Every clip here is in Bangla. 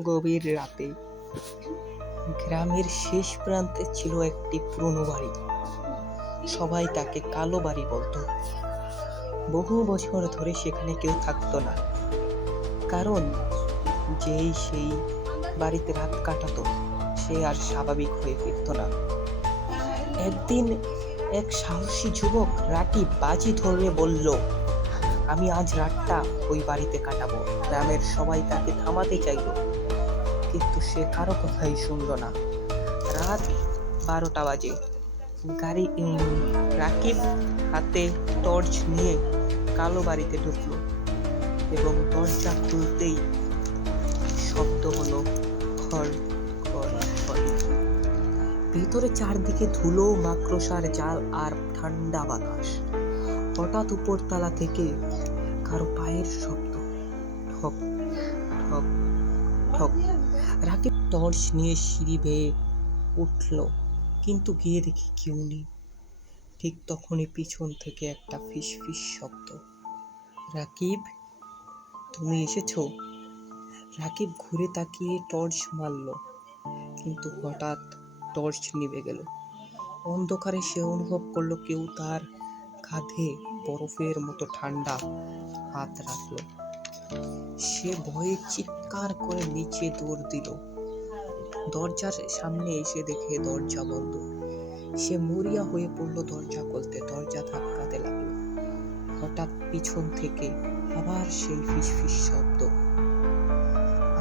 গভীর রাতে গ্রামের শেষ প্রান্তে ছিল একটি পুরনো বাড়ি। সবাই তাকে কালো বাড়ি বলতো। বহু বছর ধরে সেখানে কেউ থাকতো না, কারণ যেই সেই বাড়িতে রাত কাটাতো সে আর স্বাভাবিক হয়ে ফিরত না। একদিন এক সাহসী যুবক রাকিব বাজি ধরে বলল, আমি আজ রাতটা ওই বাড়িতে কাটাবো। গ্রামের সবাই তাকে থামাতে চাইল, কিন্তু সে কারো কথাই শুনল না। রাত 12টা বাজে। রাকিব হাতে টর্চ নিয়ে কালো বাড়িতে ঢুকলো এবং দরজা খুলতেই শব্দ হলো খড় খড় খড়। ভেতরে চারদিকে ধুলো, মাকড়সার জাল আর ঠান্ডা বাতাস। হঠাৎ উপরতলা থেকে কারো পায়ের শব্দ, ঠক ঠক ঠক। রাকিব টর্চ নিয়ে সিঁড়ি বেয়ে উঠল, কিন্তু গিয়ে দেখি কেউ নেই। ঠিক তখনই পিছন থেকে একটা ফিসফিস শব্দ, রাকিব, তুমি এসেছো? রাকিব ঘুরে তাকিয়ে টর্চ মারল, কিন্তু হঠাৎ টর্চ নিভে গেল। অন্ধকারে সে অনুভব করলো কেউ তার কাঁধে বরফের মতো ঠান্ডা হাত রাখলো। সে ভয়ে চিৎকার করে নিচে দৌড় দিল। দরজার সামনে এসে দেখে দরজা বন্ধ। সে মরিয়া হয়ে পড়ল দরজা খুলতে। দরজা ধাক্কাতে লাগলো। হঠাৎ পিছন থেকে আবার সেই ফিসফিস শব্দ,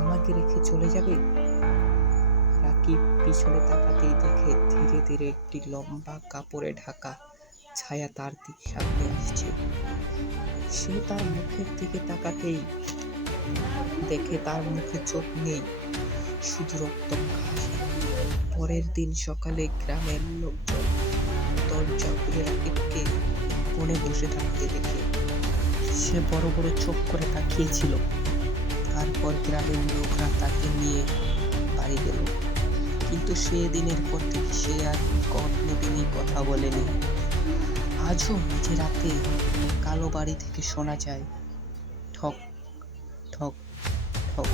আমাকে রেখে চলে যাবে? রাকিব পিছনে তাকাতেই দেখে ধীরে ধীরে একটি লম্বা কাপড়ে ঢাকা ছায়া তার দিকে সামনে আসছে। সে তার মুখের দিকে তাকাতেই দেখে তার মুখে চোখ নেই, শুধু রক্ত হাসি। পরের দিন সকালে গ্রামের লোকজন দরজা খুলে রাকিবকে কোণে বসে থাকতে দেখে সে বড় বড় চোখ করে তাকিয়েছিল। তারপর গ্রামের লোকরা তাকে নিয়ে বাড়ি গেল, কিন্তু সে দিনের পর থেকে সে আর কোনোদিনই কথা বলেনি। আজও মাঝে রাতে কালো বাড়ি থেকে শোনা যায় ঠক ঠক ঠক।